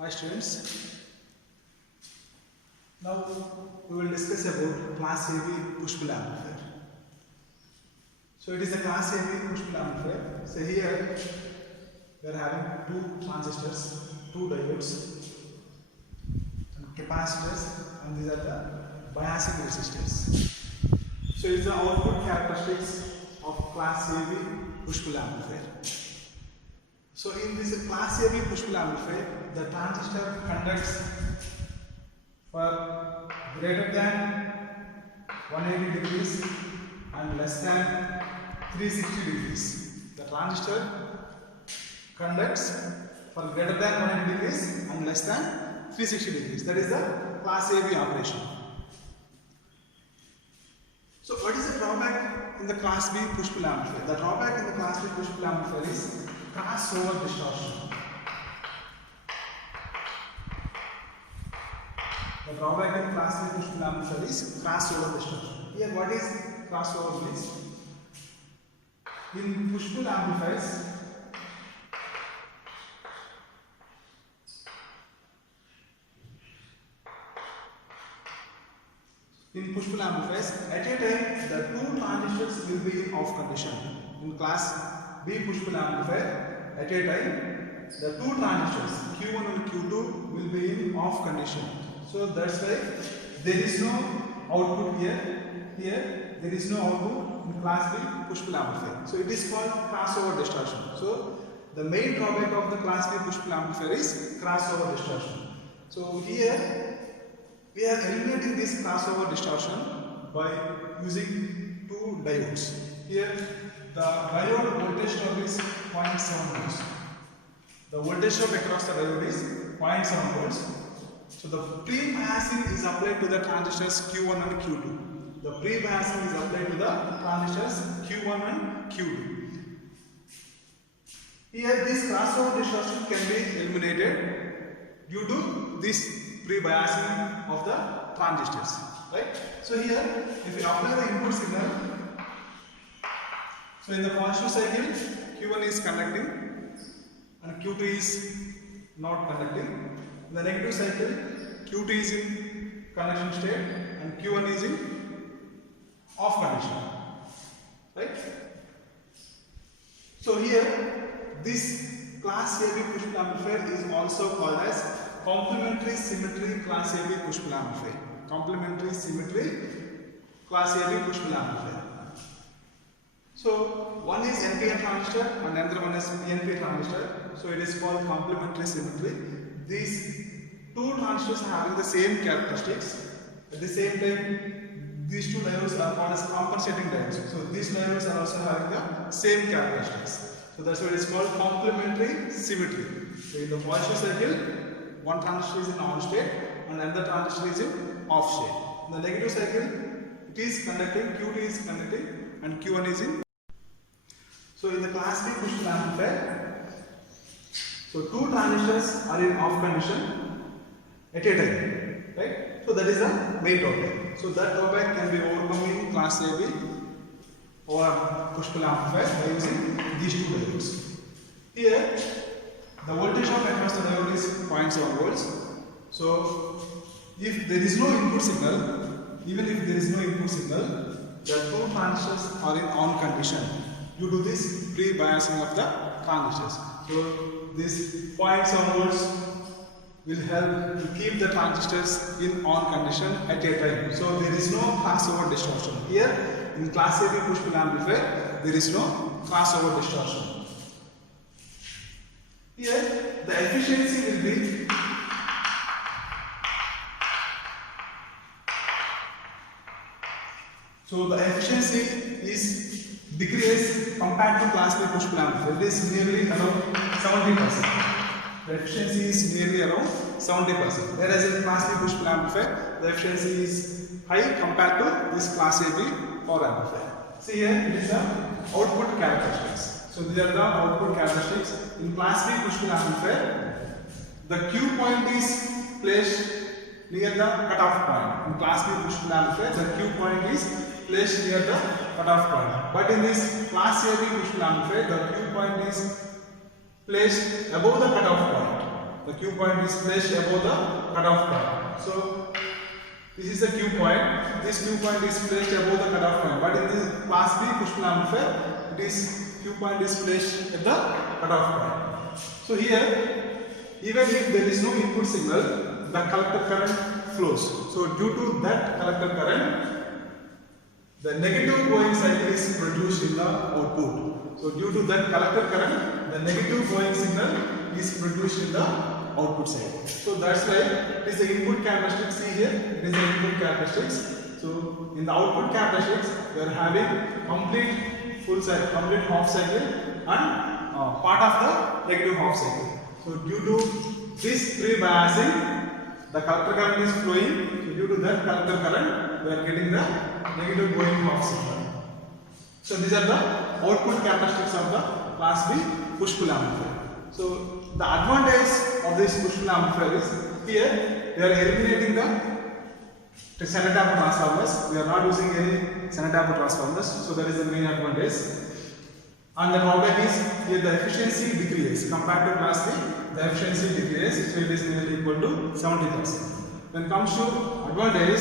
Hi students, now we will discuss about class AB push-pull amplifier. So it is a class AB push-pull amplifier. So here we are having two transistors, two diodes, and capacitors, and these are the biasing resistors. So it is the output characteristics of class AB push-pull amplifier. So in this class AB push-pull amplifier, the transistor conducts for greater than 180 degrees and less than 360 degrees. The transistor conducts for greater than 180 degrees and less than 360 degrees. That is the class AB operation. So what is the drawback in the class B push-pull amplifier? The drawback in the class B push-pull amplifier is crossover distortion. The drawback in class B push-pull amplifier is crossover distortion. Here, what is crossover means? In push-pull amplifiers, at a time the two transistors will be in off condition. In class B push-pull amplifier, at a time the two transistors Q1 and Q2 will be in off condition. So that's why there is no output here. Here there is no output in class B push-pull amplifier. So it is called crossover distortion. So the main drawback of the class B push-pull amplifier is crossover distortion. So here we are eliminating this crossover distortion by using two diodes. Here the diode voltage drop is 0.7 volts. The voltage drop across the diode is 0.7 volts. So the pre-biasing is applied to the transistors Q1 and Q2. The pre-biasing is applied to the transistors Q1 and Q2. Here this crossover distortion can be eliminated due to this pre-biasing of the transistors, right? So here, if we apply the input signal, so in the positive cycle, Q1 is conducting and Q2 is not conducting. In the negative cycle, Q2 is in conduction state and Q1 is in off condition, right? So here, this class AB push-pull amplifier is also called as complementary symmetry class AB push-pull amplifier. Complementary symmetry class AB push-pull amplifier. So one is NPN transistor and another one is PNP transistor. So it is called complementary symmetry. These two transistors are having the same characteristics. At the same time, these two diodes are called as compensating diodes. So these diodes are also having the same characteristics. So that's why it is called complementary symmetry. So in the positive cycle, one transistor is in on state and another transistor is in off state. In the negative cycle, it is conducting, Q2 is conducting and Q1 is in. So in the class B push-pull amplifier, so two transistors are in off condition at a time, right? So that is the main drawback. So that drawback can be overcome in class AB or push-pull amplifier by using these two diodes. Here, the voltage drop across the diode is 0.7 volts. So if there is no input signal, even if there is no input signal, the two transistors are in on condition due to this pre-biasing of the transistors. So this 0.7 volts will help to keep the transistors in on condition at a time. So there is no crossover distortion. Here in class AB push-pull amplifier, there is no crossover distortion. Here the efficiency will be decreased compared to class B push-pull amplifier. It is nearly around 70%. The efficiency is nearly around 70%. Whereas in class B push-pull amplifier, the efficiency is high compared to this class AB power amplifier. See here, it is the output characteristics. So these are the output characteristics. In class B push-pull amplifier, the Q point is placed near the cutoff point. In class B push-pull amplifier, the Q point is placed near the cutoff point. But in this class AB push-pull amplifier, the Q point is placed above the cutoff point. The Q point is placed above the cutoff point. So this is the Q point. This Q point is placed above the cutoff point. But in this class B push pull amplifier, Q point is placed at the cutoff point. So here, even if there is no input signal, the collector current flows. So due to that collector current, the negative going cycle is produced in the output. So due to that collector current, the negative going signal is produced in the output side. So that's why it is the input characteristics. See here, it is the input characteristics. So in the output characteristics, we are having complete full cycle, complete half cycle, and part of the negative half cycle. So due to this pre-biasing, the collector current is flowing. So due to that collector current, we are getting the negative going half signal. So these are the output characteristics of the class B push pull amplifier. So the advantage of this push pull amplifier is here they are eliminating the standard taper transformers. We are not using any standard taper transformers. So that is the main advantage. And the drawback is here the efficiency decreases compared to class B. The efficiency decreases, so it is nearly equal to 70%. When it comes to advantage,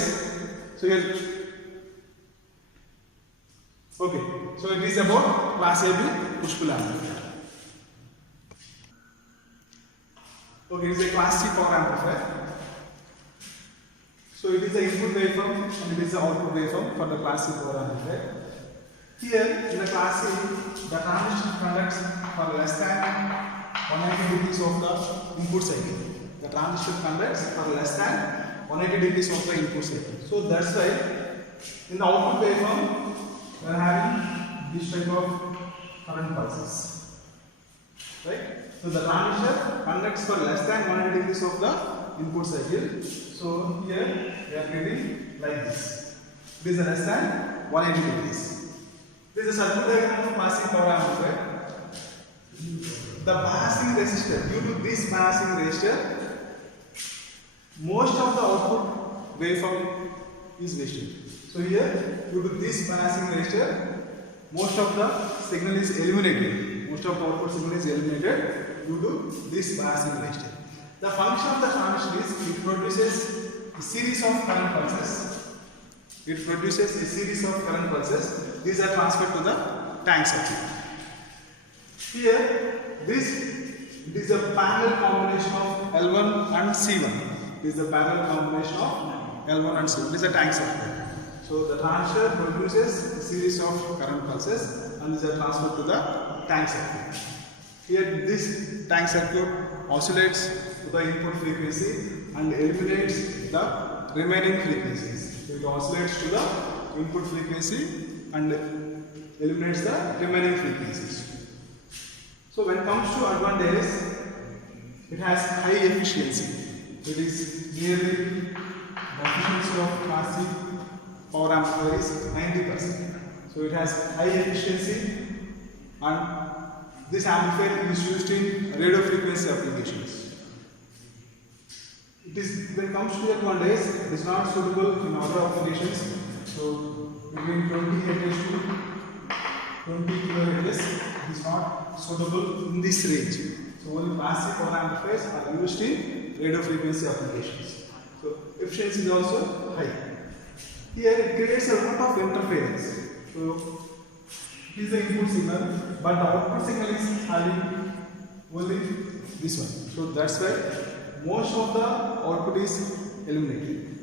so here, okay, so it is about class AB push pull amplifier. Okay, it is a class C power amplifier. So it is the input waveform and it is the output waveform for the class C power amplifier. Here in the class C, the transistor conducts for less than 180 degrees of the input cycle. The transistor conducts for less than 180 degrees of the input cycle. So that's why in the output waveform we are having this type of current pulses, right? So the transistor conducts for less than 180 degrees of the input cycle. So here we are getting like this. This is less than 180 degrees. This is a circuit diagram of class C power amplifier. The biasing resistor, due to this biasing resistor, most of the output waveform is wasted. So here, due to this biasing resistor, most of the signal is eliminated. Most of the output signal is eliminated due to this biasing resistor. The function of the transistor is it produces a series of current pulses. It produces a series of current pulses. These are transferred to the tank circuit. Here, it is a parallel combination of L1 and C1. It is a parallel combination of L1 and C1. It is a tank circuit. So the transistor produces a series of current pulses and these are transferred to the tank circuit. Here, this tank circuit oscillates to the input frequency and eliminates the remaining frequencies. So it oscillates to the input frequency and eliminates the remaining frequencies. So when it comes to advantage, it has high efficiency. It is nearly the efficiency of class C power amplifier is 90%. So it has high efficiency and this amplifier is used in radio frequency applications. When it comes to the advantage, it is not suitable in other applications. So between 20 Hz to 20 kHz is not suitable in this range. So only class C power amplifiers are used in radio frequency applications. So efficiency is also high. Here it creates a lot of interference. So it is the input signal, but the output signal is having only this one. So that's why most of the output is eliminated.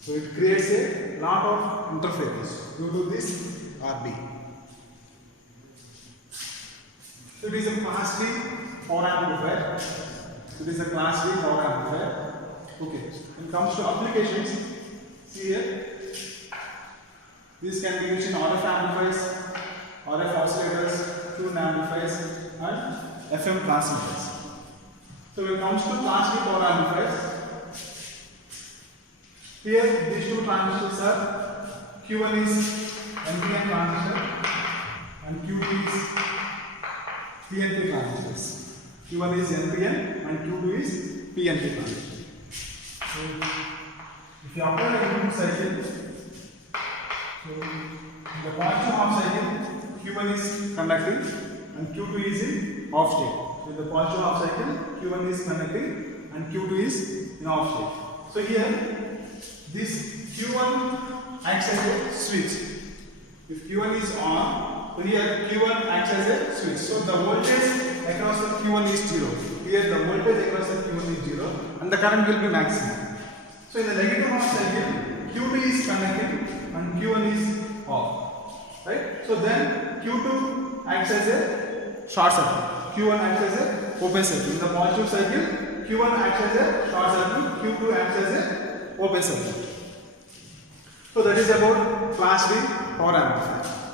So it creates a lot of interference due to this RB. So it is a class D power amplifier. It is a class D power amplifier. Okay. When it comes to applications, see here. This can be used in RF amplifiers, RF oscillators, tune amplifiers, and FM transmitters. So when it comes to class D power amplifiers, here these two transistors are Q1 is NPN transistor and Q2 is PNP transistors. Q1 is NPN and Q2 is PNP transistor. So if you apply the input cycle, so in the positive half cycle, Q1 is conducting and Q2 is in off state. So in the positive half cycle, Q1 is conducting and Q2 is in off state. So here this Q1 acts as a switch. If Q1 is on, so here Q1 acts as a switch. So the voltage across the Q1 is 0. Here the voltage across the Q1 is 0 and the current will be maximum. So in the negative half cycle, Q2 is connected and Q1 is off. Right? So then Q2 acts as a short circuit. Q1 acts as a open circuit. In the positive cycle, Q1 acts as a short circuit, Q2 acts as a open circuit. So that is about class D power amplifier.